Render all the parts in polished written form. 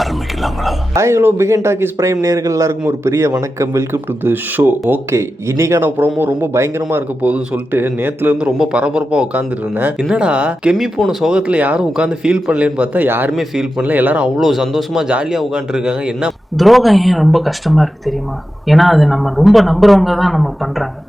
ஆரம்பிக்கலாங்களா? Hi hello பிகன் talkies prime நேயர்கள் எல்லாருக்கும் ஒரு பெரிய வணக்கம். Welcome to the show. Okay, இன்னைக்கான ப்ரோமோ ரொம்ப பயங்கரமா இருக்க போகுதுன்னு சொல்லிட்டு நேத்துல இருந்து ரொம்ப பரபரப்பா உட்காந்துட்டு இருந்தேன். என்னடா கெமி போன சோகத்துல யாரும் உட்காந்து ஃபீல் பண்ணலன்னு பார்த்தா யாருமே ஃபீல் பண்ணல. எல்லாரும் அவ்வளோ சந்தோஷமா ஜாலியா உட்காந்துட்டு இருக்காங்க. என்ன துரோகம் ஏன் ரொம்ப கஷ்டமா இருக்கு தெரியுமா? ஏன்னா அது நம்ம ரொம்ப நம்புறவங்க தான் நம்ம பண்றாங்க.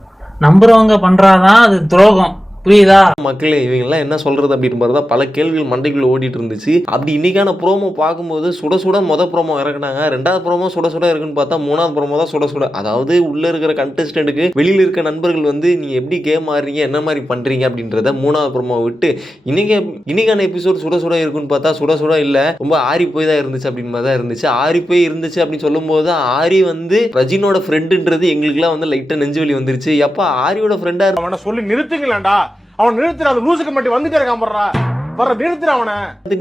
நம்புறவங்க பண்றாதான் அது துரோகம். புரியுதா மக்களே? இவங்கெல்லாம் என்ன சொல்றது அப்படின்னு பார்த்தா பல கேள்விகள் மண்டைக்குள்ள ஓடிட்டு இருந்துச்சு. அப்படி இன்னைக்கான ப்ரோமோ பார்க்கும்போது சுட சுட ப்ரோமோ இறக்குனாங்க. ரெண்டாவது ப்ரோமோ சுட சுட இருக்குன்னு பார்த்தா மூணாவது ப்ரோமோ தான் சுட சுட. அதாவது உள்ள இருக்கிற கண்டஸ்டன்ட்டுக்கு வெளியில் இருக்க நண்பர்கள் வந்து நீங்க எப்படி கேம் ஆடுறீங்க, என்ன மாதிரி பண்றீங்க அப்படின்றத மூணாவது ப்ரோமோ விட்டு இன்னைக்கான எபிசோட் சுட சுட இருக்குன்னு பார்த்தா சுட சுட இல்ல, ரொம்ப ஆறி போய் தான் இருந்துச்சு அப்படின்னு மாதிரி தான் இருந்துச்சு. ஆறி போய் இருந்துச்சு அப்படின்னு சொல்லும் போது ஆரி வந்து ரஜினோட ஃப்ரெண்டுன்றது எங்களுக்குலாம் வந்து லைட்டா நெஞ்சு வலி வந்துருச்சு. எப்ப ஆரியோட ஃப்ரெண்டா அவனை சொல்லி நிறுத்துங்களேன்டா, அவன் நிறுத்துற அந்த லூசுக்கு மட்டும் வந்துட்டே இருக்கான் போடுறா வர நிறுத்துற அவனை.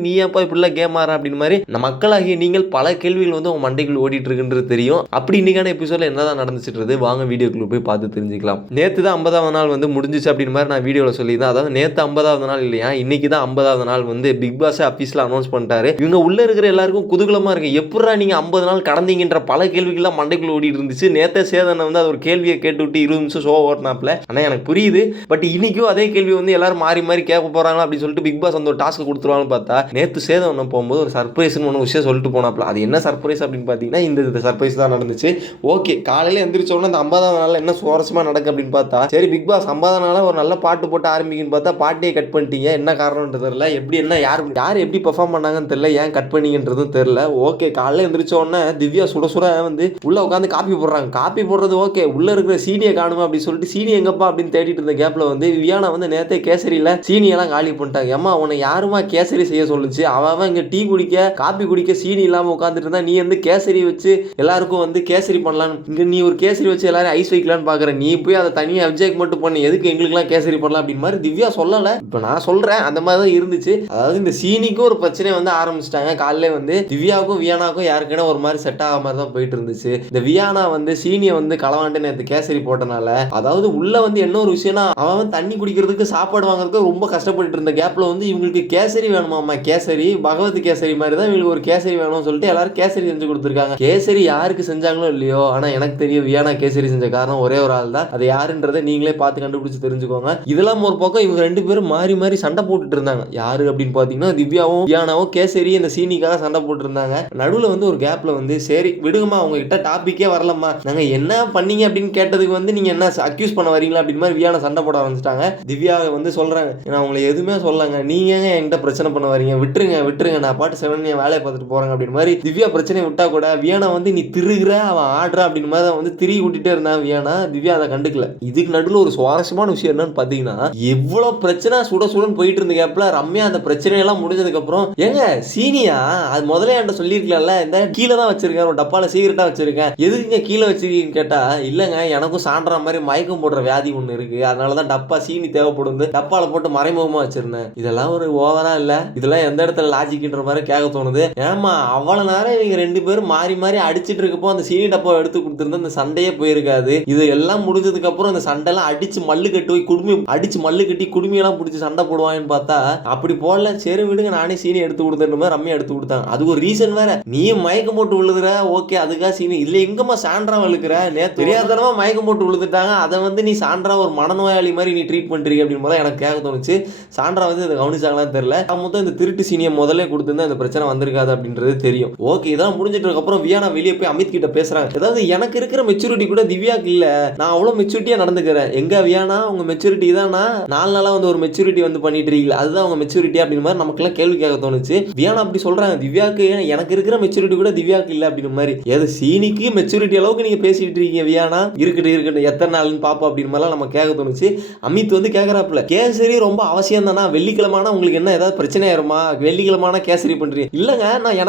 நீ ஏப்பா இப்படிலாம் கேம் ஆடுற அப்படின்னு மாதிரி மக்களாகிய நீங்கள் பல கேள்விகள் வந்து உங்க மண்டைக்குள் ஓடிட்டு இருக்குன்றது தெரியும். அப்படி இன்னைக்கான எபிசோட்ல என்னதான் நடந்துச்சுன்றது வாங்க வீடியோக்குள்ள போய் பார்த்து தெரிஞ்சுக்கலாம். நேத்து தான் 50வது நாள் வந்து முடிஞ்சிச்சு அப்படின்னு மாதிரி நான் வீடியோவில் சொல்லியிருந்தேன். அதாவது நேற்று 50வது நாள் இல்லையா, இன்னைக்கு தான் 50வது நாள் வந்து பிக் பாஸ் ஆஃபீஸில் அனௌன்ஸ் பண்ணிட்டாரு. இவங்க உள்ள இருக்கிற எல்லாருக்கும் குதூகலமா இருக்கு. எப்படா நீங்க 50 நாள் கடந்தீங்கன்ற பல கேள்விகள்லாம் மண்டைக்குள்ள ஓடிட்டு இருந்துச்சு. நேற்று சேதனை வந்து அது ஒரு கேள்வியை கேட்டு விட்டு 20 நிமிஷம் ஷோ ஓட்டினாப்ல. ஆனால் எனக்கு புரியுது, பட் இன்னைக்கும் அதே கேள்வி வந்து எல்லாரும் மாறி மாறி கேட்க போறாங்க அப்படின்னு சொல்லிட்டு பிக் பாஸ் அந்த ஒரு டாஸ்க் கொடுத்துருவாங்கன்னு பார்த்தா நேற்று சேதம் போகும்போது ஒரு சர்ப்ரைஸ்னு ஒன்று விஷயம் சொல்லிட்டு போனாப்ல. அது என்ன சர்ப்ரைஸ் அப்படின்னு பார்த்தீங்கன்னா இந்த சர்ப்ரைஸ் தான் நடந்துச்சு. ஓகே, காலையில் எந்திரிச்சோன்னா அந்த 50வது நாளில் என்ன சுவாரஸ்யமாக நடக்கு அப்படின்னு பார்த்தா சரி பிக் பாஸ் 50வது நாளில் ஒரு நல்ல பாட்டு போட்டு ஆரம்பிக்குன்னு பார்த்தா பாட்டியை கட் பண்ணிட்டீங்க. என்ன காரணம்ன்றது தெரியல. எப்படி என்ன யார் எப்படி பெர்ஃபார்ம் பண்ணாங்கன்னு தெரியல, ஏன் கட் பண்ணிங்கன்றதும் தெரியல. ஓகே, காலையில் எந்திரிச்சோடனே திவ்யா சுட சுட வந்து உள்ள உட்காந்து காப்பி போடுறாங்க. காப்பி போடுறது ஓகே, உள்ள இருக்கிற சீனியை காணுமா அப்படின்னு சொல்லிட்டு சீனி எங்கப்பா அப்படின்னு தேடிட்டு இருந்த கேப்ல வந்து வியானா வந்து நேத்தே கேசரியில் சீனியெல்லாம் காலி பண்ணிட்டாங்க. ஏமா உன்னை யாருமா கேசரி செய்ய சொல்லுச்சு? அவன் இங்க டீ குடிக்க காப்பி குடிக்க சீனி இல்லாம உட்காந்துட்டு இருந்தா நீ வந்து கேசரி வச்சு எல்லாருக்கும் வந்து கேசரி பண்ணலான்னு இங்க நீ ஒரு கேசரி வச்சு எல்லாரும் ஐஸ் வைக்கலான்னு பாக்குற. நீ போய் அதை தனியாக அப்ஜெக்ட் மட்டும் பண்ணி எதுக்கு எங்களுக்குலாம் கேசரி பண்ணலாம் அப்படின்னு மாதிரி திவ்யா சொல்லல. இப்போ நான் சொல்றேன் அந்த மாதிரி தான் இருந்துச்சு. அதாவது இந்த சீனிக்கும் ஒரு பிரச்சனை வந்து ஆரம்பிச்சிட்டாங்க. காலையில வந்து திவ்யாவுக்கும் வியானாவுக்கும் யாருக்குன்னா ஒரு மாதிரி செட் ஆக மாதிரி தான் போயிட்டு இருந்துச்சு. இந்த வியானா வந்து சீனியை வந்து களவாண்டு நேற்று கேசரி போட்டனால அதாவது உள்ள வந்து என்ன ஒரு விஷயம்னா அவன் தண்ணி குடிக்கிறதுக்கு சாப்பாடு வாங்குறதுக்கு ரொம்ப கஷ்டப்பட்டு இருந்த கேப்ல வந்து இவங்களுக்கு கேசரி வேணுமாம்மா. கேசரி பகவத் கேசரி மாதிரி தான் இவங்களுக்கு ஒரு கேசரி வேணும்னு சொல்லிட்டு எல்லாரும் கேசரி செஞ்சு கொடுத்துருக்காங்க. கேசரி யாருக்கு செஞ்சாங்களோ இல்லையோ, ஆனா எனக்கு தெரியும் வியானா கேசரி செஞ்ச காரணம் ஒரே ஒரு ஆள் தான். அது யாருன்றதை நீங்களே பார்த்து கண்டுபிடிச்சு தெரிஞ்சுக்கோங்க. இதெல்லாம் ஒரு பக்கம் இவங்க ரெண்டு பேரும் மாறி மாறி சண்டை போட்டுட்டு இருந்தாங்க. யாரு அப்படின்னு பாத்தீங்கன்னா திவ்யாவும் வியானாவும் கேசரி இந்த சீனிக்காக சண்டை போட்டு இருந்தாங்க. நடுவில் வந்து ஒரு கேப்ல வந்து சரி விடுங்கம்மா, உங்ககிட்ட டாபிக்கே வரலம்மா, நாங்க என்ன பண்ணீங்க அப்படின்னு கேட்டதுக்கு வந்து நீங்க என்ன அக்யூஸ் பண்ண வரீங்களா அப்படின்னு மாதிரி வியானா சண்டை போட ஆரம்பிச்சிட்டாங்க. திவ்யா வந்து சொல்றாங்க, நான் உங்களை எதுவுமே சொல்லங்க, நீங்க என்கிட்ட பிரச்சனை பண்ண வரீங்க, விட்டுருங்க நான் பாட்டு செவன் என் வேலையை பார்த்துட்டு போறேன் அப்படின்னு மாதிரி திவ்யா பிரச்சனை விட்டா கூட வியானா வந்து நீ திருகிற அவன் ஆடுற அப்படின்னு மாதிரி வந்து திரி விட்டுட்டே இருந்தான் வியானா. திவ்யா அதை கண்டுக்கல. இதுக்கு நடுவில் ஒரு சுவாரஸ்யமான விஷயம் என்னன்னு பாத்தீங்கன்னா எவ்வளவு பிரச்சனை சுட சுடன்னு போயிட்டு இருந்த கேப்ல ரம்யா அந்த பிரச்சனையெல்லாம் முடிஞ்சதுக்கு அப்புறம் ஏங்க சீனியா அது முதல்ல என்கிட்ட சொல்லியிருக்கலாம்ல, இந்த கீழே தான் வச்சிருக்கேன், ஒரு டப்பால சீக்கிரட்டா வச்சிருக்கேன், எதுக்குங்க கீழே வச்சிருக்கீங்கன்னு கேட்டா இல்லங்க எனக்கும் சான்றா மாதிரி மயக்கம் போடுற வியாதி ஒண்ணு இருக்கு, அதனாலதான் டப்பா சீனி தேவைப்படும் டப்பால போட்டு மறைமுகமா வச்சிருந்தேன். இதெல்லாம் ஒரு ஓவரா இல்ல, இதெல்லாம் எந்த இடத்துல லாஜிக்ன்ற மாதிரி கேட்க தோணுது. ஏமா அவ்வளவு நேரம் இவங்க ரெண்டு பேரும் மாறி மாறி அடிச்சிட்டு இருக்கப்போ அந்த சீனி டப்பாவை எடுத்து கொடுத்திருந்தா இந்த சண்டையே போயிருக்காது. இது எல்லாம் முடிஞ்சதுக்கு அப்புறம் இந்த சண்டைலாம் அடிச்சு மல்லு கட்டி குடுமி அடிச்சு மல்லு கட்டி குடுமையெல்லாம் பிடிச்சி சண்டை போடுவாங்கன்னு பார்த்தா அப்படி போடல. சரி விடுங்க நானே சீனி எடுத்து கொடுத்தேன் மாதிரி ரம்யா எடுத்து கொடுத்தாங்க. அது ஒரு ரீசன் வேற, நீ மயக்கம் போட்டு விழுதுற ஓகே அதுக்காக சீனி இல்ல எங்கம்மா சான்றா விழுக்கிற, நேற்று தெரியாதனமா மயக்கம் போட்டு விழுந்துட்டாங்க, அதை வந்து நீ சான்றா ஒரு மனநோயாளி மாதிரி நீ ட்ரீட் பண்றீங்க அப்படின்னு போல எனக்கு கேட்க தோணுச்சு. சான்றா வந்து இதை கவனிச்சாங்களான்னு தெரியல. மொத்தம் இந்த திருட்டு சீனியை முதல்ல கொடுத்திருந்தா இந்த பிரச்சனை வந்திருக்காது அப்படின்றது தெரியும். ஓகே, இதெல்லாம் முடிஞ்சிட்டு அப்புறம் வியானா வெளியே போய் அமித் கிட்ட பேசுறாங்க. அதாவது எனக்கு இருக்கிற மெச்சூரிட்டி கூட திவ்யாக்கு இல்ல, நான் அவ்வளவு மெச்சூரிட்டியா நடந்துக்கிறேன். எங்க வியானா உங்க மெச்சூரிட்டி தான், 4 நாளா வந்து ஒரு மெச்சூரிட்டி வந்து பண்ணிட்டு இருக்கீங்க, அதுதான் உங்க மெச்சூரிட்டி அப்படின்னு மாதிரி நமக்கு எல்லாம் கேள்வி கேட்க தோணுச்சு. வியானா அப்படி சொல்றாங்க, திவ்யாக்கு எனக்கு இருக்கிற மெச்சூரிட்டி கூட திவ்யாக்கு இல்ல அப்படின்னு மாதிரி. ஏதோ சீனிக்கு மெச்சூரிட்டி அளவுக்கு நீங்க பேசிட்டு இருக்கீங்க வியானா, இருக்கட்டும் எத்தனை நாள்னு பாப்போம் அப்படின்னு மாதிரிலாம் நம்ம கேட்க தோணுச்சு. அமித் வந்து கேட்கறாப்புல கேசரி ரொம்ப அவசியம் தானா, வெள்ளிக்கிழமான உங்களுக்கு என்ன ஏதாவது பிரச்சனை ஆயிருமா, வெள்ளிக்கிழமான கேசரி பண்றீங்க? இல்லங்க நான்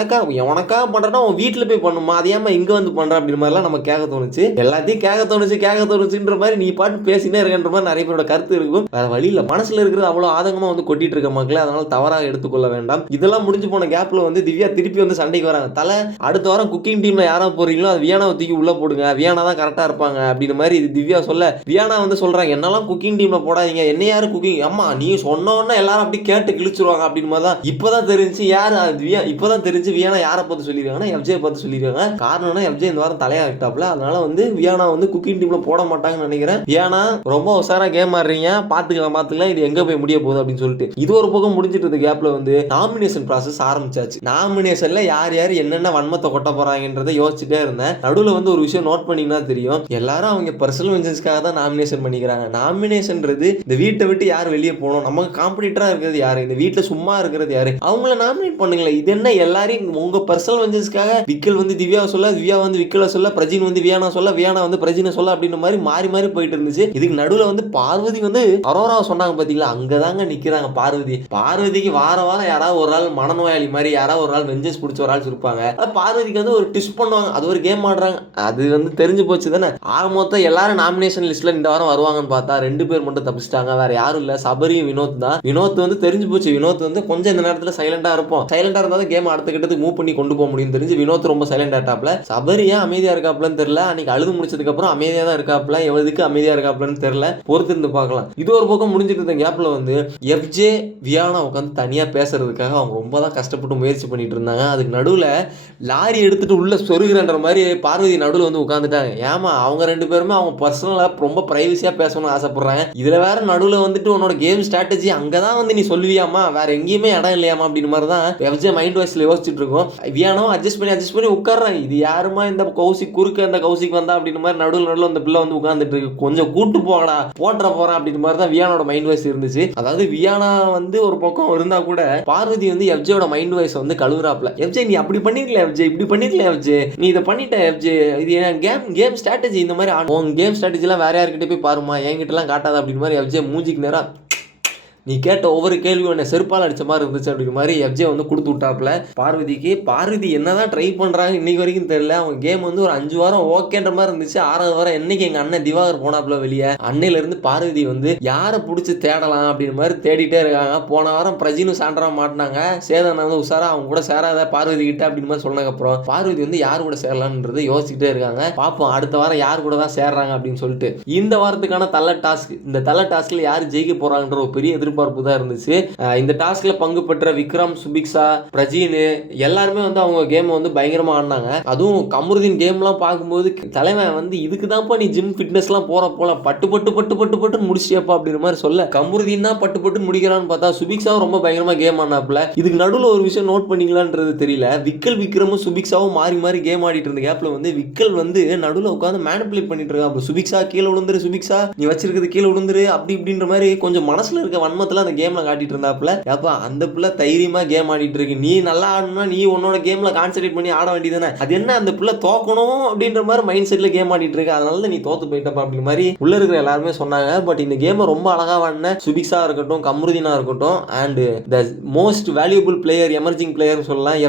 உனக்காக பண்றேன்னா உன் வீட்டுல போய் பண்ணுமா, அதையாம இங்க வந்து பண்ற அப்படின்ற மாதிரிலாம் நம்ம கேட்க தோணுச்சு. எல்லாத்தையும் கேட்க தோணுச்சுன்ற மாதிரி நீ பாட்டு பேசினே இருக்கன்ற மாதிரி நிறைய பேரோட கருத்து இருக்கும். வேற வழி இல்ல, மனசுல இருக்கிறது அவ்வளவு ஆதங்கமா வந்து கொட்டிட்டு இருக்க மக்களே, அதனால தவறாக எடுத்துக்கொள்ள வேண்டாம். இதெல்லாம் முடிஞ்சு போன கேப்ல வந்து திவ்யா திருப்பி வந்து சண்டைக்கு வராங்க. தலை அடுத்த வாரம் குக்கிங் டீம்ல யாரா போறீங்களோ அது வியானாவை தூக்கி உள்ள போடுங்க, வியானா தான் கரெக்டா இருப்பாங்க அப்படின்னு மாதிரி திவ்யா சொல்ல வியானா வந்து சொல்றாங்க என்னெல்லாம் குக்கிங் டீம்ல போடாதீங்க, என்ன யாரு குக்கிங் அம்மா நீ சொன்னோன்னா எல்லாரும் அப்படி கேட்டு கிழிச்சிருவாங்க அப்படின்னு மாதிரி தான் இப்பதான் தெரிஞ்சு யார் இப்பதான் தெரிஞ்சு வியானா யாரை பார்த்து சொல்லியிருக்காங்கன்னா எஃப்ஜே பார்த்து சொல்லியிருக்காங்க. காரணம்னா எஃப்ஜே இந்த வாரம் தலையா விட்டாப்ல, அதனால வந்து வியானா வந்து குக்கிங் டீம்ல போட மாட்டாங்கன்னு நினைக்கிறேன். வியானா ரொம்ப உசாரா கேம் ஆடுறீங்க, பாத்துக்கலாம் இது எங்க போய் முடிய போகுது அப்படின்னு சொல்லிட்டு இது ஒரு பக்கம் முடிஞ்சிட்டு இருந்த கேப்ல வந்து நாமினேஷன் ப்ராசஸ் ஆரம்பிச்சாச்சு. நாமினேஷன்ல யார் யார் என்னென்ன வன்மத்தை கொட்ட போறாங்கன்றதை யோசிச்சுட்டே இருந்தேன். நடுவில் வந்து ஒரு விஷயம் நோட் பண்ணீங்கன்னா தெரியும், எல்லாரும் அவங்க பர்சனல் வெஞ்சன்ஸ்க்காக தான் நாமினேஷன் பண்ணிக்கிறாங்க. நாமினேஷன்ன்றது இந்த வீட்டை விட்டு யார் வெளியே போகணும், நமக்கு காம்படிட்டரா இருக்கிறது யாரு, இந்த வீட்டில் சும்மா இருக்கிறது யாரு, அவங்கள நாமினேட் பண்ணுங்களேன். இது என்ன எல்லாரையும் உங்க பர்சனல் வெஞ்சன்ஸ்க்காக விக்கல் வந்து திவ்யாவை சொல்ல, திவ்யா வந்து விக்கலை சொல்ல, பிரஜின் வந்து வியானா சொல்ல, வியானா வந்து பிரஜினை சொல்ல அப்படின்னு மாதிரி மாறி மாறி போயிட்டு இருந்துச்சு. இதுக்கு நடுவில் வந்து பார்வதி வந்து அரோராவை சொன்னாங்க பாத்தீங்களா, அங்கதாங்க நிக்கிறாங்க பார்வதிக்கு வார வாரம் யாராவது ஒரு ஆள் மனநோயாளி மாதிரி யாராவது ஒரு ஆள் வெஞ்சன்ஸ் பிடிச்ச ஒரு ஆள் இருப்பாங்க. பார்வதிக்கு வந்து ஒரு டிஸ்ட் பண்ணுவாங்க, அது ஒரு கேம் ஆடுறாங்க, அது வந்து தெரிஞ்சு போச்சு தானே. ஆக மொத்தம் எல்லாரும் நாமினேஷன் லிஸ்ட்ல இந்த வாரம் வருவாங்கன்னு பார்த்தா 2 பேர் மட்டும் தப்பிச்சிட்டாங்க, வேற யாரும் இல்ல, சபரியும் வினோத் தான். வினோத் வந்து தெரிஞ்சு போச்சு, வினோத் வந்து கொஞ்சம் இந்த நேரத்தில் சைலண்டா இருப்போம், சைலண்டா இருந்தாலும் கேம் அடுத்த கட்டத்துக்கு மூவ் பண்ணி கொண்டு போக முடியும் தெரிஞ்சு வினோத் ரொம்ப சைலண்டா இருக்காப்ல. சபரியா அமைதியா இருக்காப்லன்னு தெரியல, அன்னைக்கு அழுது முடிச்சதுக்கு அப்புறம் அமைதியா தான் இருக்காப்ல, எவ்வளவுக்கு அமைதியா இருக்காப்லன்னு தெரியல, பொறுத்து இருந்து பார்க்கலாம். இது ஒரு பக்கம் முடிஞ்சிட்டு இருந்த கேப்ல வந்து எஃப்ஜே வியானா உட்காந்து தனியா பேசுறதுக்காக அவங்க ரொம்ப தான் கஷ்டப்பட்டு முயற்சி பண்ணிட்டு இருந்தாங்க. அதுக்கு நடுவில் லாரி எடுத்துட்டு உள்ள சொருகிறன்ற மாதிரி பார்வதி நடுவில் வந்து உட்காந்துட்டாங்க. ஏமா அவங்க 2 பேருமே அவங்க பர்சனலா ரொம்ப பிரைவசியா பேசணும்னு ஆசைப்படுறாங்க, இதுல வேற நடுவில் வந்துட்டு உன்னோட கேம் ஸ்ட்ராட்டஜி அங்கதான் வந்து நீ சொல்லுவியாமா, வேற எங்கேயுமே இடம் இல்லையாமா அப்படின்னு மாதிரி தான் எஃப்ஜே மைண்ட் வாய்ஸ்ல யோசிச்சுட்டு இருக்கோம். வியானோ அட்ஜஸ்ட் பண்ணி உட்கார்றான், இது யாருமா இந்த கௌசிக் குறுக்க இந்த கௌசிக் வந்தா அப்படின்னு மாதிரி நடுவில் அந்த பிள்ளை வந்து உட்கார்ந்துட்டு இருக்கு, கொஞ்சம் கூட்டு போகடா போட்டுற போறேன் அப்படின்னு மாதிரி தான் வியானோட மைண்ட் வாய்ஸ் இருந்துச்சு. அதாவது வியானா வந்து ஒரு பக்கம் இருந்தா கூட பார்வதி வந்து எஃப்ஜேயோட மைண்ட் வாய்ஸ் வந்து கழுவுறாப்ல. எஃப்ஜே நீ அப்படி பண்ணிருக்கல, எஃப்ஜே இப்படி பண்ணிருக்கல, எஃப்ஜே நீ இதை பண்ணிட்ட, எஃப்ஜே இது கேம் ஸ்ட்ராட்டஜி, இந்த மாதிரி உன் கேம் ஸ்ட்ராட்டஜிலாம் வேற யார்கிட்ட போய் பாருமா, என்கிட்ட எல்லாம் காட்டாத அப்படின்னு மாதிரி எஃப்ஜே மூஞ்சிக்கு நேரா நீ கேட்ட ஒவ்வொரு கேள்வியும் என்ன செருப்பால் அடிச்ச மாதிரி இருந்துச்சு அப்படிங்கிற மாதிரி எஃப்ஜே வந்து கொடுத்து விட்டாப்ல பார்வதிக்கு. பார்வதி என்னதான் ட்ரை பண்றாங்க இன்னைக்கு வரைக்கும் தெரியல. அவங்க கேம் வந்து ஒரு 5 வாரம் ஓகேன்ற மாதிரி இருந்துச்சு. 6வது வாரம் என்னைக்கு எங்க அண்ணன் திவாகர் போனாப்ல வெளியே, அன்னையில இருந்து பார்வதி வந்து யாரை பிடிச்சி தேடலாம் அப்படின்னு மாதிரி தேடிட்டே இருக்காங்க. போன வாரம் பிரஜினும் சாண்டரா மாட்டினாங்க, சேதனை வந்து உசாரா அவங்க கூட சேராத பார்வதி கிட்ட அப்படின்னு மாதிரி சொன்னதுக்கு அப்புறம் பார்வதி வந்து யாரு கூட சேரலாம்ன்றது யோசிச்சுட்டே இருக்காங்க. பார்ப்போம் அடுத்த வாரம் யார் கூட தான் சேர்றாங்க அப்படின்னு சொல்லிட்டு. இந்த வாரத்துக்கான தள்ள டாஸ்க், இந்த தள்ள டாஸ்க்ல யாரு ஜெயிக்க போறாங்கன்ற ஒரு பெரிய எதிர்ப்பு தான் இருந்துச்சு. இந்த டாஸ்க்ல பங்கு பெற்ற விக்ரம், சுபிக்ஷா, பிரஜின் எல்லாருமே வந்து அவங்க கேம் வந்து பயங்கரமா ஆடினாங்க. அதுவும் கமருதீன் கேம்லாம் பார்க்கும்போது தலைவன் வந்து இதுக்கு தான்ப்பா நீ ஜிம் ஃபிட்னஸ்லாம் போல பட்டு பட்டு பட்டு பட்டு பட்டு முடிச்சியப்பா அப்படிங்கிற மாதிரி சொல்ல, கமருதீன் தான் பட்டு பட்டு முடிக்கிறான்னு பார்த்தா சுபிக்ஷாவும் ரொம்ப பயங்கரமா கேம் ஆனாப்ல. இதுக்கு நடுவில் ஒரு விஷயம் நோட் பண்ணீங்களான்றது தெரியல, விக்கலும் சுபிக்ஷாவும் மாறி மாறி கேம் ஆடிட்டு இருந்த கேப்ல வந்து விக்கல் வந்து நடுவில் உட்காந்து மேனிபுலேட் பண்ணிட்டு இருக்கான். சுபிக்ஷா கீழே விழுந்துரு, சுபிக்ஷா நீ வச்சிருக்கிறது கீழே விழுந்துரு அப்படி இப்படின்ற மாதிரி கொஞ்சம் மனசுல இருக்க வன்மத்துல அந்த கேம்ல காட்டிட்டு இருந்தாப்ல. அப்ப அந்த பிள்ளை தைரியமா கேம் ஆடிட்டு இருக்கு, நீ நல்லா ஆடணும்னா நீ உன்னோட கேம்ல கான்சென்ட்ரேட் பண்ணி ஆட வேண்டியதானே, அது என்ன அந்த பிள்ளை தோக்கணும் அப்படின்ற மாதிரி மைண்ட் செட்ல கேம் ஆடிட்டு இருக்கு, அதனால நீ தோத்து போயிட்டப்பா அப்படிங்கிற மாதிரி உள்ள இருக்கிற எல்லாருமே சொன்னாங்க. பட் இந்த கேம் ரொம்ப அழகா ஆடின சுபிக்ஷா இருக்கட்டும், கமருதீனா இருக்கட்டும், and the most valuable player, emerging player சொல்லலாம்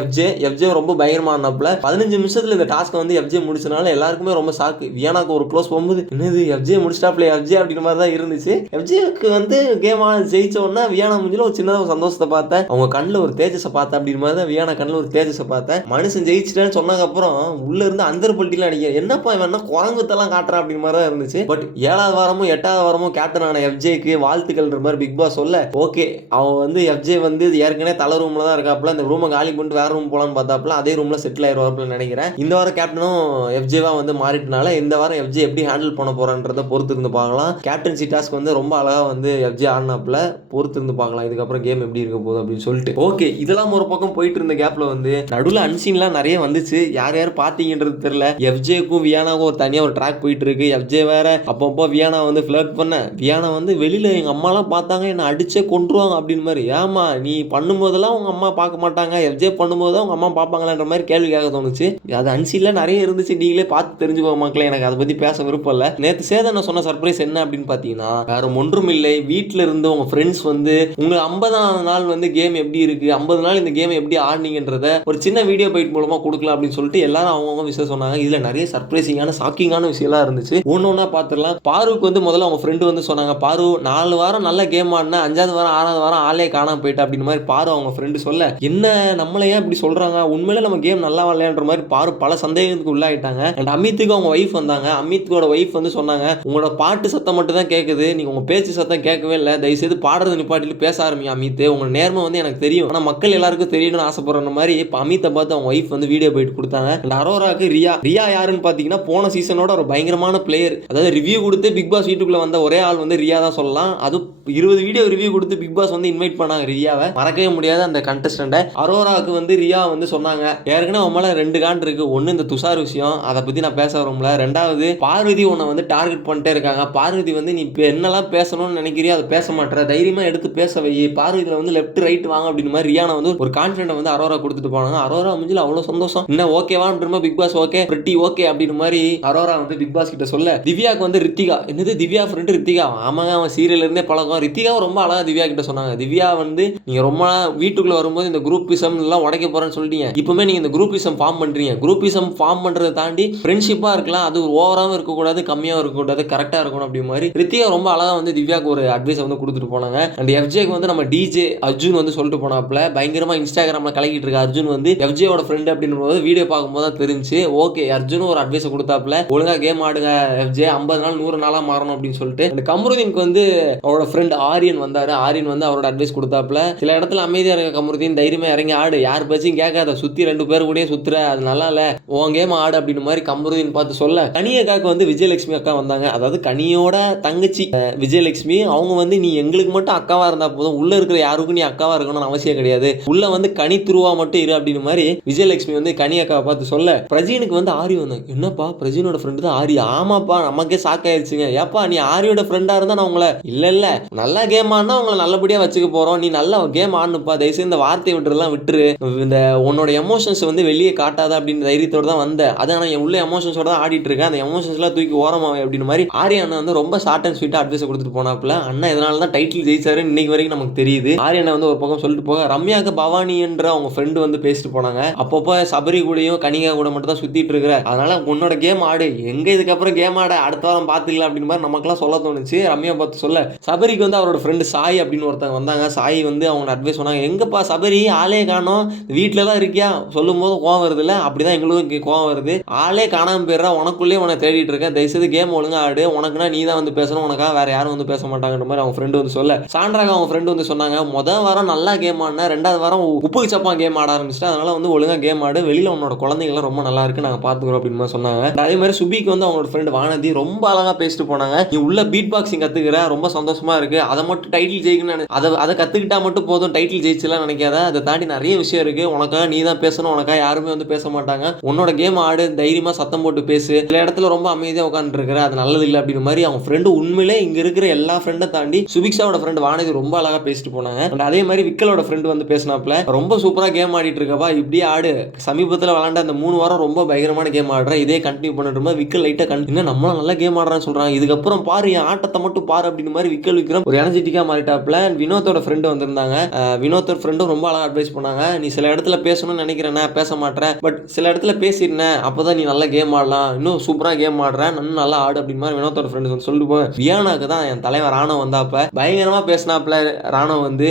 எஃப்ஜே ரொம்ப பயங்கரமா ஆனாப்ல. 15 நிமிஷத்துல இந்த டாஸ்க் வந்து எஃப்ஜே முடிச்சனால எல்லாருக்குமே ரொம்ப ஷாக்கு. வியானாக்கு ஒரு க்ளோஸ் போகும்போது என்னது எஃப்ஜே முடிச்சிட்டாப்ல எஃப்ஜே அப்படிங்கிற மாதிரி தான் இருந்துச்சு. எஃப்ஜேக்கு வந்து கேம் ஜெயிச்ச உடனே வியானா முஞ்சில ஒரு சின்னதாக ஒரு சந்தோஷத்தை பார்த்தேன், அவங்க கண்ணில் ஒரு தேஜஸை பார்த்தேன் அப்படிங்கிற மாதிரி தான் வியானா கண்ணில் ஒரு தேஜஸை பார்த்தேன். மனுஷன் ஜெயிச்சிட்டேன்னு சொன்னதுக்கு அப்புறம் உள்ள இருந்து அந்த பல்ட்டிலாம் அடிக்க என்னப்பா வேணா குரங்குத்தெல்லாம் காட்டுறான் அப்படிங்கிற மாதிரி தான் இருந்துச்சு. பட் 7வது வாரமும் 8வது வாரமும் கேப்டன் ஆன எஃப்ஜேக்கு வாழ்த்துக்கள்ன்ற மாதிரி பிக் பாஸ் சொல்ல, ஓகே அவன் வந்து எஃப்ஜே வந்து ஏற்கனவே தலை ரூம்ல தான் இருக்காப்ல, இந்த ரூமை காலி பண்ணிட்டு வேற ரூம் போலான்னு பார்த்தாப்ல, அதே ரூம்ல செட்டில் ஆயிடுவாப்ல நினைக்கிறேன். இந்த வாரம் கேப்டனும் எஃப்ஜேவா வந்து மாறிட்டனால இந்த வாரம் எஃப்ஜே எப்படி ஹேண்டில் பண்ண போறான்றத பொறுத்து இருந்து பார்க்கலாம். கேப்டன்சி டாஸ்க் வந்து ரொம்ப அழகா வந்து எஃப்ஜே ஆடினாப்ல, பொறுத்து இருந்து பார்க்கலாம் இதுக்கப்புறம் கேம் எப்படி இருக்க போகுது அப்படின்னு சொல்லிட்டு. ஓகே இதெல்லாம் ஒரு பக்கம் போயிட்டு இருந்த கேப்ல வந்து நடுவில் அன்சீன்லாம் நிறைய வந்துச்சு, யார் யார் பார்த்தீங்கன்றது தெரியல. எஃப்ஜேக்கும் வியானாக்கும் ஒரு தனியாக ஒரு ட்ராக் போயிட்டு இருக்கு. எஃப்ஜே வேற அப்பப்போ வியானா வந்து ஃபிளர்ட் பண்ண, வியானா வந்து வெளியில எங்க அம்மாலாம் பார்த்தாங்க என்ன அடிச்சே கொன்றுவாங்க அப்படின்னு மாதிரி, ஏமா நீ பண்ணும்போதெல்லாம் உங்க அம்மா பார்க்க மாட்டாங்க, எஃப்ஜே பண்ணும்போது உங்க அம்மா பார்ப்பாங்களான்ற மாதிரி கேள்வி கேட்க தோணுச்சு. அது அன்சீன்ல நிறைய இருந்துச்சு, நீங்களே பார்த்து தெரிஞ்சுக்கோ மக்களே, எனக்கு அதை பத்தி பேச விருப்பம் இல்லை. நேற்று சேதனை சொன்ன சர்ப்ரைஸ் என்ன அப்படின்னு பார்த்தீங்கன்னா வேற ஒன்றும் இல்லை, வீட்டில் இருந்து உங்க ஃப்ரெண்ட்ஸ் வந்து உங்களுக்கு 50ஆவது நாள் வந்து கேம் எப்படி இருக்கு, 50 நாள் இந்த கேம் எப்படி ஆடினீங்கன்றத ஒரு சின்ன வீடியோ பைட் மூலமா கொடுக்கலாம் அப்படின்னு சொல்லிட்டு எல்லாரும் அவங்கவுங்க விஷயம் சொன்னாங்க. இதுல நிறைய சர்ப்ரைசிங்கான ஷாக்கிங்கான விஷயம்லாம் இருந்துச்சு. ஒன்னொன்னா பார்த்துடலாம். பாருக்கு வந்து முதல்ல அவங்க ஃப்ரெண்டு வந்து சொன்னாங்க, பாரு 4 வாரம் நல்ல கேம் ஆடினா 5வது வாரம் 6வது வாரம் ஆளே காணாம போயிட்டா அப்படின்னு மாதிரி பாரு அவங்க ஃப்ரெண்டு சொல்ல, என்ன நம்மள ஏன் இப்படி சொல்றாங்க, உண்மையில நம்ம கேம் நல்லா வரலன்ற மாதிரி பாரு பல சந்தேகத்துக்கு உள்ளாயிட்டாங்க. அண்ட் அமித்துக்கு அவங்க ஒய்ஃப் வந்தாங்க. அமித்தோட ஒய்ஃப் வந்து சொன்னாங்க, உங்களோட பாட்டு சத்தம் மட்டும் தான் கேட்குது, நீங்க உங்க பேச்சு சத்தம் கேட்கவே இல்லை, தயவுசெய்து பாடுறது நிப்பாட்டிட்டு பேச ஆரம்பிங்க அமித், உங்க நேர்மை வந்து எனக்கு தெரியும், ஆனா மக்கள் எல்லாருக்கும் தெரியணும்னு ஆசைப்படுற மாதிரி இப்போ அமித்தை பார்த்து அவங்க ஒய்ஃப் வந்து வீடியோ போயிட்டு கொடுத்தாங்க. அண்ட் அரோராக்கு ரியா யாருன்னு பார்த்தீங்கன்னா போன சீசனோட ஒரு பயங்கரமான பிளேயர். அதாவது ரிவ்யூ கொடுத்து பிக் பாஸ் வீட்டுக்குள்ள வந்த ஒரே ஆள் வந்து ரியா தான் சொல்லலாம். அது 20 வீடியோ ரிவ்யூ கொடுத்து பிக் பாஸ் வந்து இன்வைட் பண்ணாங்க ரியாவை. மறக்கவே முடியாது அந்த கண்டஸ்டன்ட்டை. அரோராவுக்கு வந்து ரியா வந்து சொன்னாங்க, ஏற்கனவே உண்மையில 2 காண்ட் இருக்கு. ஒன்று இந்த துஷார் விஷயம், அதை பற்றி நான் பேச வரும்ல. 2வது பார்வதி உன்னை வந்து டார்கெட் பண்ணிட்டே இருக்காங்க. பார்வதி வந்து நீ என்னெல்லாம் பேசணும்னு நினைக்கிறியோ அதை பேச மாட்டேற, தைரியமா எடுத்து பேச வை. பார்வதியில் வந்து லெஃப்ட் ரைட் வாங்க அப்படின்னு மாதிரி ரியானை வந்து ஒரு கான்ஃபிடென்ட் வந்து அரோரா கொடுத்துட்டு போனாங்க. அரோரா முடிஞ்சு அவ்வளோ சந்தோஷம். என்ன ஓகேவான்னு Bigg Boss okay pretty okay அப்படின்னு மாதிரி அரோரா வந்து பிக் பாஸ் கிட்ட சொல்ல, திவ்யாவுக்கு வந்து ரித்திகா, என்னது திவ்யா ஃப்ரெண்டு ரித்திகா, ஆமாங்க அவன் சீரியல்ல இருந்தே பழக்கம். ரித்திகாவும் ரொம்ப அழகா திவ்யா கிட்ட சொன்னாங்க, திவ்யா வந்து நீங்க ரொம்ப வீட்டுக்குள்ள வரும்போது இந்த குரூப்பிசம் எல்லாம் உடைக்க போறேன்னு சொல்லிட்டீங்க, இப்பவுமே நீங்க இந்த குரூப்பிசம் ஃபார்ம் பண்றீங்க. குரூப்பிசம் ஃபார்ம் பண்றதை தாண்டி ஃப்ரெண்ட்ஷிப்பா இருக்கலாம், அது ஓவராவும் இருக்கக்கூடாது, கம்மியாகவும் இருக்கக்கூடாது, கரெக்டா இருக்கணும் அப்படி மாதிரி ரித்திகா ரொம்ப அழகா வந்து திவ்யாவுக்கு ஒரு அட்வைஸ் வந்து கொடுத்துட்டு போனாங்க. அண்ட் எஃப்ஜேக்கு வந்து நம்ம டிஜே அர்ஜுன் வந்து சொல்லிட்டு போனாப்ல, பயங்கரமா இன்ஸ்டாகிராம்ல கலக்கிட்டு இருக்க அர்ஜுன் வந்து எஃப்ஜேவோட ஃப்ரெண்ட் அப்படின்னு போது வீடியோ பார்க்கும்போது தான் தெரிஞ்சு, ஓகே அர்ஜுனும் ஒரு அட்வைஸ் கொடுத்தாப்ல, ஒழுங்கா கேம் ஆடுங்க எஃப்ஜே, 50 நாள் 100 நாளா மாறணும் அப்படின்னு சொல்லிட்டு. அந்த கமருதீனுக்கு வந்து அவரோட ஃப்ரெண்ட் ஆரியன் வந்தாரு. ஆரியன் வந்து அவரோட அட்வைஸ் கொடுத்தாப்ல, சில இடத்துல அமைதியா இருக்க கமருதீன், தைரியமா இறங்கி ஆடு, யார் பேச்சும் கேட்காத, சுத்தி 2 பேர் கூட சுத்துற, அது நல்லா இல்ல, உன் கேம் ஆடு அப்படின்னு மாதிரி கமருதீன் பார்த்து சொல்ல, கனியக்காக்கு வந்து விஜயலட்சுமி அக்கா வந்தாங்க. அதாவது கனியோட தங்கச்சி விஜயலட்சுமி. அவங்க வந்து நீ எங்களுக்கு மட்டும் அக்காவா இருந்தா போதும், உள்ள இருக்கிற யாருக்கும் நீ அக்காவா இருக்கணும்னு அவசியம் கிடையாது, உள்ள வந்து கனி துருவா மட்டும் இரு அப்படின்னு மாதிரி விஜயலட்சுமி வந்து கனி அக்காவை பார்த்து சொல்ல, பிரஜீனுக்கு வந்து ஆரி வந்தாங்க. என்னப்பா பிரஜீனோட ஃப்ரெண்டு தான் ஆரி? ஆமாப்பா நமக்கே ஷாக் ஆயிடுச்சுங்க. ஏப்பா நீ ஆரியோட ஃப்ரெண்டா இருந்தா நான் உங்களை இல்ல நல்லா கேம் ஆடினா உங்களை நல்லபடியா வச்சுக்க போறோம், நீ நல்லா கேம் ஆடணுப்பா, தயவுசெய்து இந்த வார்த்தையை விட்டுரு, இந்த உன்னோட எமோஷன்ஸ் வந்து வெளியே காட்டாத அப்படின்னு தைரியத்தோட தான் வந்த, அதான் நான் உள்ள எமோஷன்ஸோட தான் ஆடிட்டு இருக்கேன், அந்த எமோஷன்ஸ்லாம் தூக்கி ஓரமாவே அப்படின்னு மாதிரி ஆரியண்ணா வந்து ரொம்ப ஷார்ட் அண்ட் ஸ்வீட்டா அட்வைஸ் கொடுத்துட்டு போனாப்ல. அண்ணா இதனால தான் டைட்டில் ஜெயிச்சாரு இன்னைக்கு வரைக்கும் நமக்கு தெரியுது. ஆரியண்ணா வந்து ஒரு பக்கம் சொல்லிட்டு போக, ரம்யாக்கு பவானி என்ற அவங்க ஃப்ரெண்டு வந்து பேசிட்டு போனாங்க, அப்பப்போ சபரி கூடயும் கனிகா கூட மட்டும் தான் சுத்திட்டு இருக்கிற, அதனால உன்னோட கேம் ஆடு, எங்க இதுக்கப்புறம் கேம் ஆட அடுத்த வாரம் பாத்துக்கலாம் அப்படின்னு மாதிரி நமக்குலாம் சொல்ல தோணுச்சு. ரம்யா பார்த்து சொல்ல, சபரிக்கு வந்து அவரோட ஃப்ரெண்டு சாய் அப்படின்னு ஒருத்தவங்க வந்தாங்க. சாய் வந்து அவங்க அட்வைஸ் சொன்னாங்க, எங்கப்பா சபரி ஆளே காணோம், வீட்டுல தான் இருக்கியா, சொல்லும் போது கோவம் வருது இல்ல, அப்படிதான் எங்களுக்கும் கோவம் வருது, ஆளே காணாம போயிடுறா, உனக்குள்ளேயே உனக்கு தேடிட்டு இருக்கேன், தயவுசெய்து கேம் ஒழுங்கா ஆடு, உனக்குன்னா நீ தான் வந்து பேசணும், உனக்காக வேற யாரும் வந்து பேச மாட்டாங்கன்ற மாதிரி அவங்க ஃப்ரெண்டு வந்து சொல்ல, சான்றாக அவங்க ஃப்ரெண்டு வந்து சொன்னாங்க, முதல் வாரம் நல்லா கேம் ஆடினா 2வது வாரம் உப்புக்கு சப்பா கேம் ஆட ஆரம்பிச்சிட்டு, அதனால வந்து ஒழுங்கா கேம் ஆடு, வெளியில உன்னோட குழந்தைங்களாம் ரொம்ப நல்லா இருக்கு, நாங்க பாத்துக்கிறோம் அப்படின்னு சொன்னாங்க. அதே மாதிரி சுபிக்கு வந்து அவங்களோட ஃப்ரெண்ட் வானதி ரொம்ப அழகா பேசிட்டு போனாங்க, நீ உள்ள பீட் பாக்ஸிங் கத்துக்கிற, ரொம்ப சந்தோஷமா இருக்கு, அதை மட்டும் டைட்டில் ஜெயிக்கணும், அதை கத்துக்கிட்டா மட்டும் போதும், டைட்டில் ஜெயிச்சலாம் நினைக்காத, அதை தாண்டி நிறைய விஷயம் இருக்கு, உனக்காக நீ தான் பேசணும், உனக்காக யாருமே வந்து பேச மாட்டாங்க, உன்னோட கேம் ஆடு, தைரியமா சத்தம் போட்டு பேசு, சில இடத்துல ரொம்ப அமைதியாக உட்காந்துட்டு இருக்கிற, அது நல்லது இல்லை அப்படின்னு மாதிரி அவங்க ஃப்ரெண்டு உண்மையிலே இங்க இருக்கிற எல்லா ஃப்ரெண்டை தாண்டி சுபிக்ஷாவோட ஃப்ரெண்ட் வானதி ரொம்ப அழகா பேசிட்டு போனாங்க. அதே மாதிரி விக்கலோட ஃப்ரெண்டு வந்து பேசினாப்ல, ரொம்ப சூப்பரா கேம் ஆடிட்டு இருக்கப்பா, இப்படியே ஆடு, சமீபத்தில் விளாண்ட அந்த 3 வாரம் ரொம்ப பயங்கரமான கேம் ஆடுறேன், இதே கண்டினியூ பண்ணிட்டு விக்கல் லைட்டா இன்னும் நம்மளும் நல்லா கேம் ஆடுறான்னு சொல்றாங்க, இதுக்கப்புறம் பாரு என் ஆட்டத்தை மட்டும் பாரு அப்படின்னு மாதிரி விக்கல் விக்ரம் ஒரு எனர்ஜெட்டிக்கா மாறிட்டாப்ல. வினோத்தோட ஃப்ரெண்டு வந்திருந்தாங்க. வினோத்தோட ஃப்ரெண்டும் ரொம்ப அழகா அட்வைஸ் பண்ணாங்க, நீ சில இடத்துல பேசணும்னு நினைக்கிறேன்னா பேச மாட்டேன், பட் சில இடத்துல பேசிடுனேன், அப்போதான் நீ நல்லா கேம் ஆடலாம், இன்னும் சூப்பரா கேம் ஆடுறேன், இன்னும் நல்லா ஆடு அப்படின்னு மாதிரி வினோத்தோட ஃப்ரெண்டு வந்து சொல்லிட்டு போவேன். வியானாக்கு தான் என் தலைவர் ராணவ் வந்தாப்ப பயங்கரமா பேசினாப்ல. ராணவ் வந்து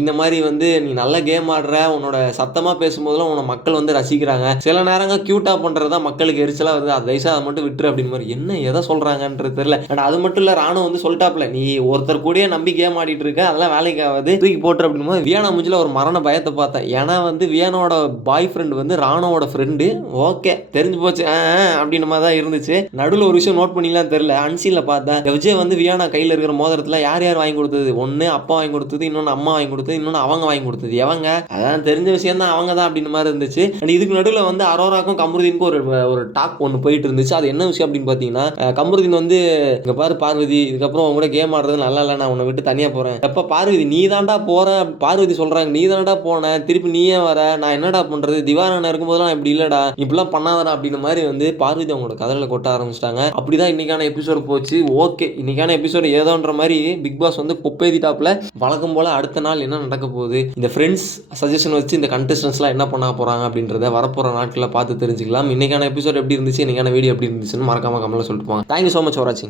இந்த மாதிரி வந்து நீ நல்ல கேம் ஆடுற, உன்னோட சத்தமா பேசும்போதெல்லாம் உன்னை மக்கள் வந்து ரசிக்கிறாங்க, சில நேரங்கள் கியூட்டா பண்றதுதான் மக்களுக்கு எரிச்சலா வருது, அதை தயவுசா அதை மட்டும் விட்டுரு அப்படின்னு மாதிரி என்ன எதை சொல்றாங்கன்றது தெரியல. அண்ட் அது மட்டும் இல்ல, ராணவ் வந்து சொல்லிட்டாப்ல, நீ ஒருத்தர் கூட நம்பி கேம் ஆடிட்டு இருக்க, அதெல்லாம் வேலைக்கு ஆகாது, தூக்கி போட்டு அப்படின்னு போது வியானா முஞ்சில ஒரு மரண பயத்தை பார்த்தேன். ஏன்னா வந்து வியானோட பாய் ஃப்ரெண்ட் வந்து ராணவோட ஃப்ரெண்டு, ஓகே தெரிஞ்சு போச்சு அப்படின்னு மாதிரி தான் இருந்துச்சு. நடுவில் ஒரு விஷயம் நோட் பண்ணிலாம் தெரியல, அன்சீன்ல பார்த்தேன், விஜய் வந்து வியானா கையில் இருக்கிற மோதிரத்துல யார் யார் வாங்கி கொடுத்தது, ஒன்று அப்பா வாங்கி கொடுத்தது, இன்னொன்று அம்மா வாங்கி கொடுத்தது, இன்னொன்று அவங்க வாங்கி கொடுத்தது, எவங்க அதான் தெரிஞ்ச விஷயம் தான், அவங்க தான் அப்படின்னு மாதிரி இருந்துச்சு. அண்ட் இதுக்கு நடுவில் வந்து அரோராக்கும் கமருதீனுக்கும் ஒரு டாக் ஒன்று போயிட்டு இருந்துச்சு. அது என்ன விஷயம் அப்படின்னு பார்த்தீங்கன்னா, கமருதீன் வந்து இங்க பாரு பார்வதி, இதுக்கப்புறம் அவங்க கூட கேம் ஆடுறது நல்லா இல்லை, நான் உன்னை விட்டு தனியாக போறேன், எப்போ பார்வதி நீ தாண்டா போற, பார்வதி சொல்றாங்க நீ தாண்டா போன, திருப்பி நீயே வர, நான் என்னடா பண்றது, திவாரன் இருக்கும்போதெல்லாம் இப்படி இல்லடா, இப்படிலாம் பண்ணாதடா அப்படின்னு மாதிரி வந்து பார்வதி அவங்களோட கதலை கொட்ட ஆரம்பிச்சிட்டாங்க. அப்படிதான் இன்னைக்கான எபிசோடு போச்சு. ஓகே இன்னைக்கான எபிசோடு ஏதோன்ற மாதிரி பிக் பாஸ் வந்து குப்பேதிட்டாப்ல. வழக்கம் போல அடுத்த நாள் என்ன நடக்க போகுது, இந்த ஃப்ரெண்ட்ஸ் சஜஷன் வச்சு இந்த கண்டஸ்டன்ஸ்லாம் என்ன பண்ண போறாங்க அப்படின்றத வரப்போற நாட்களில் பார்த்து தெரிஞ்சுக்கலாம். இன்னைக்கான எபிசோட் எப்படி இருந்துச்சு, இன்னைக்கான வீடியோ எப்படி இருந்துச்சுன்னு மறக்காம கமெண்ட்ல சொல்லிட்டு போங்க. தேங்க்யூ ஸோ மச் ஃபார் வாட்சிங்.